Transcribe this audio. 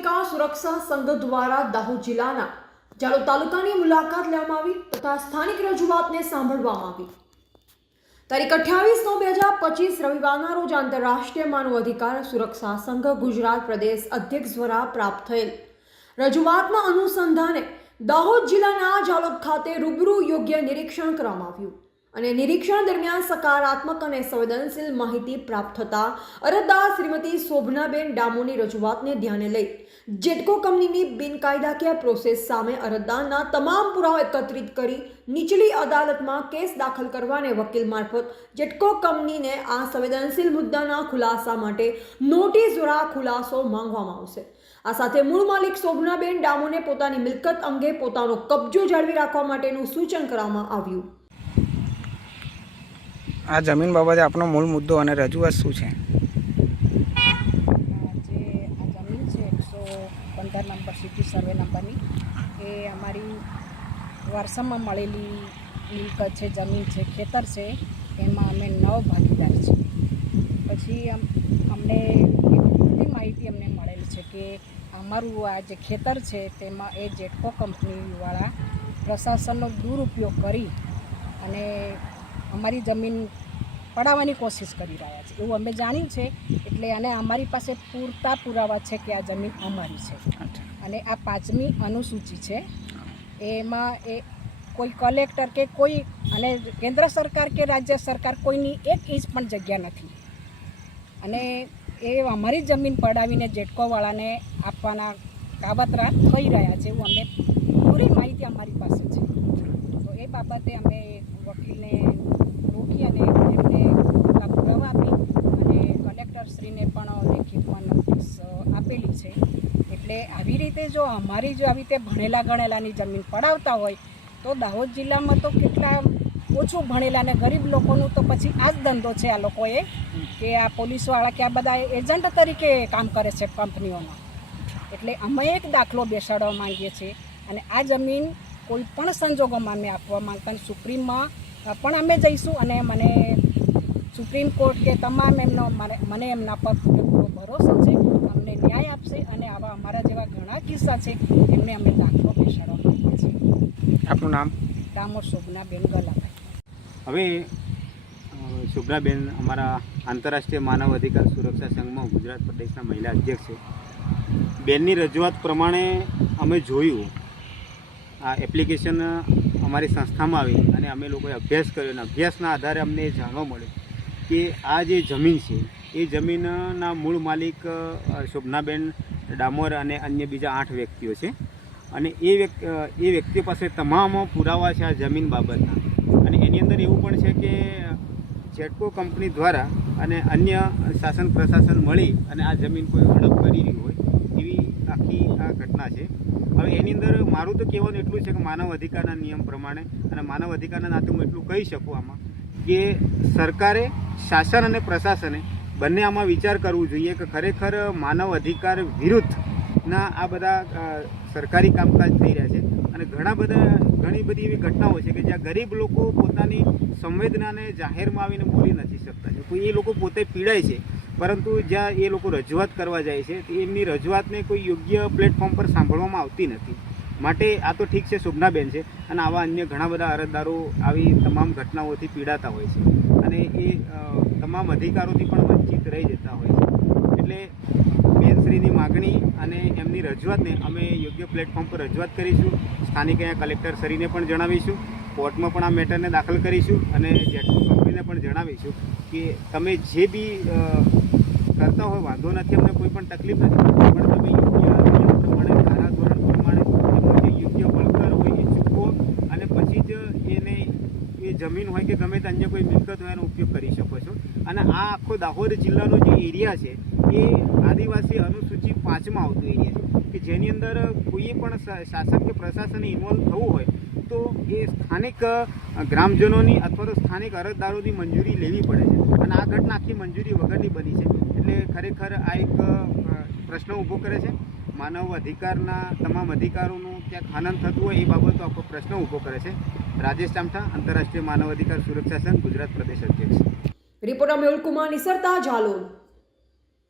આંતરરાષ્ટ્રીય સુરક્ષા સંઘ દ્વારા દાહોદ જિલ્લાના જાલોદ તાલુકાની મુલાકાત લેવામાં આવી તથા સ્થાનિક રજૂઆતને સાંભળવામાં આવી. તારીખ અઠ્યાવીસ નવ બે હજાર પચીસ રવિવારના રોજ આંતરરાષ્ટ્રીય માનવ અધિકાર સુરક્ષા સંઘ ગુજરાત પ્રદેશ અધ્યક્ષ દ્વારા પ્રાપ્ત થયેલ રજૂઆતના અનુસંધાને દાહોદ જિલ્લાના જાલોદ ખાતે રૂબરૂ યોગ્ય નિરીક્ષણ કરવામાં આવ્યું અને નિરીક્ષણ દરમિયાન સકારાત્મક અને સંવેદનશીલ માહિતી પ્રાપ્ત થતા અરજદાર શ્રીમતી શોભનાબેન ડામોની રજૂઆતને ધ્યાને લઈ જેટકો કંપનીની બિનકાયદાકીય પ્રોસેસ સામે અરજદારના તમામ પુરાવા એકત્રિત કરી નીચલી અદાલતમાં કેસ દાખલ કરવાને વકીલ મારફત જેટકો કંપનીને આ સંવેદનશીલ મુદ્દાના ખુલાસા માટે નોટિસ દ્વારા ખુલાસો માંગવામાં આવશે. આ સાથે મૂળ માલિક શોભનાબેન ડામોને પોતાની મિલકત અંગે પોતાનો કબજો જાળવી રાખવા માટેનું સૂચન કરવામાં આવ્યું. આ જમીન બાબતે આપનો મૂળ મુદ્દો અને રજૂઆત શું છે જે આ જમીન છે એકસો પંદર નંબર સિટી સર્વે નંબરની. એ અમારી વારસામાં મળેલી મિલકત છે, જમીન છે, ખેતર છે, એમાં અમે નવ ભાગીદાર છે પછી અમ, અમને બધી માહિતી અમને મળેલ છે કે અમારું આ જે ખેતર છે, તેમાં એ જેટકો કંપનીવાળા પ્રશાસનનો દુરુપયોગ કરી અને અમારી જમીન પડાવવાની કોશિશ કરી રહ્યા છે. એવું અમે જાણ્યું છે. એટલે અને અમારી પાસે પૂરતા પુરાવા છે કે આ જમીન અમારી છે. અને આ પાંચમી અનુસૂચિ છે. એમાં એ કોઈ કલેક્ટર કે કોઈ અને કેન્દ્ર સરકાર કે રાજ્ય સરકાર કોઈની એક ઇંચ પણ જગ્યા નથી. અને એ અમારી જમીન પડાવીને જેટકોવાળાને આપવાના કાબતરા થઈ રહ્યા છે એવું અમે પૂરી માહિતી અમારી પાસે છે. તો એ બાબતે અમે વકીલને રોકી અને એમને પૂરતા પુરાવા આપી અને કલેક્ટરશ્રીને પણ લેખિતમાં નોટિસ આપેલી છે એટલે આવી રીતે જો અમારી જો આવી રીતે ભણેલા ગણેલાની જમીન પડાવતા હોય, તો દાહોદ જિલ્લામાં તો કેટલા ઓછું ભણેલા ને ગરીબ લોકોનું તો પછી આ જ ધંધો છે આ લોકોએ, કે આ પોલીસવાળા કે આ બધા એજન્ટ તરીકે કામ કરે છે કંપનીઓના એટલે અમે એક દાખલો બેસાડવા માંગીએ છીએ અને આ જમીન કોઈ પણ સંજોગોમાં અમે આપવા માંગતા. સુપ્રીમમાં પણ અમે જઈશું અને મને સુપ્રીમ કોર્ટ કે તમામ એમનો, મને મને એમના પર પૂરેપૂરો ભરોસો છે ન્યાય આપશે અને આવા અમારા જેવા ઘણા કિસ્સા છે એમને અમે દાખલો બેસાડવા માંગીએ છીએ આપનું નામ? ડામોર શોભના બેન ગલાભાઈ. હવે અ, શુભ્રાબેન અમારા આંતરરાષ્ટ્રીય માનવ અધિકાર સુરક્ષા સંઘમાં ગુજરાત પ્રદેશના મહિલા અધ્યક્ષ છે. બેનની રજૂઆત પ્રમાણે અમે જોયું. આ એપ્લિકેશન અમારી સંસ્થામાં આવી અને અમે લોકોએ અભ્યાસ કર્યો અને અભ્યાસના આધારે અમને એ જાણવા મળ્યું કે આ જે જમીન છે એ જમીનના મૂળ માલિક શોભનાબેન ડામોર અને અન્ય બીજા આઠ વ્યક્તિઓ છે. અને એ વ્યક્તિ એ વ્યક્તિઓ પાસે તમામ પુરાવા છે આ જમીન બાબતના. અને એની અંદર એવું પણ છે કે, જેટકો કંપની દ્વારા અને અન્ય શાસન પ્રશાસન મળી અને આ જમીન કોઈ હડપ કરી રહી હોય એવી આખી આ ઘટના છે. હવે એની અંદર મારું તો કહેવાનું એટલું છે કે માનવ અધિકારના નિયમ પ્રમાણે અને માનવ અધિકારના નાતે હું એટલું કહી શકું આમાં કે સરકારે, શાસન અને પ્રશાસને બંને આમાં વિચાર કરવું જોઈએ કે ખરેખર માનવ અધિકાર વિરુદ્ધના આ બધા સરકારી કામકાજ થઈ રહ્યા છે. અને ઘણા બધા, ઘણી બધી એવી ઘટનાઓ છે કે જ્યાં ગરીબ લોકો પોતાની સંવેદનાને જાહેરમાં આવીને બોલી નથી શકતા. કોઈ એ લોકો પોતે પીડાય છે, પરંતુ જ્યાં એ લોકો રજૂઆત કરવા જાય છે એમની રજૂઆતને કોઈ યોગ્ય પ્લેટફોર્મ પર સાંભળવામાં આવતી નથી. માટે આ તો ઠીક છે, શોભનાબેન છે, અને આવા અન્ય ઘણા બધા અરજદારો આવી તમામ ઘટનાઓથી પીડાતા હોય છે. અને એ તમામ અધિકારોથી પણ વંચિત રહી જતા હોય છે. એટલે બેનશ્રીની માગણી અને એમની રજૂઆતને અમે યોગ્ય પ્લેટફોર્મ પર રજૂઆત કરીશું. સ્થાનિક અહીંયા કલેક્ટર શ્રીને પણ જણાવીશું. કોર્ટમાં પણ આ મેટરને દાખલ કરીશું અને જેટલું કંપનીને પણ જણાવીશું કે તમે જે બી કરતા હોય, વાંધો નથી, અમને કોઈ પણ તકલીફ નથી. પણ તમે યોગ્ય નિયમ પ્રમાણે ધારા ધોરણ પ્રમાણે એમનું જે યોગ્ય વળતર હોય એ ચૂકવો અને પછી જ એને એ જમીન હોય કે ગમે તે અન્ય કોઈ મિલકત હોય એનો ઉપયોગ કરી શકો છો. અને આ આખો દાહોદ જિલ્લાનો જે એરિયા છે, એ આદિવાસી અનુસૂચિ પાંચમાં આવતો એરિયા છે. કે જેની અંદર કોઈ પણ શાસક કે પ્રશાસને ઇન્વોલ્વ થવું હોય, તો એ સ્થાનિક ગ્રામજનોની અથવા તો સ્થાનિક અરજદારોની મંજૂરી લેવી પડે છે. અને આ ઘટના આખી મંજૂરી વગરની બની છે. એટલે ખરેખર આ એક પ્રશ્ન ઊભો કરે છે. માનવ અધિકારના તમામ અધિકારોનું ક્યાંક હનન થતું હોય એ બાબતો આખો પ્રશ્ન ઊભો કરે છે. રાજેશ ચામઠા, આંતરરાષ્ટ્રીય માનવ અધિકાર સુરક્ષા સંઘ, ગુજરાત પ્રદેશ અધ્યક્ષ. રિપોર્ટર મેહુલ કુમાર નિસરતા જાલોદ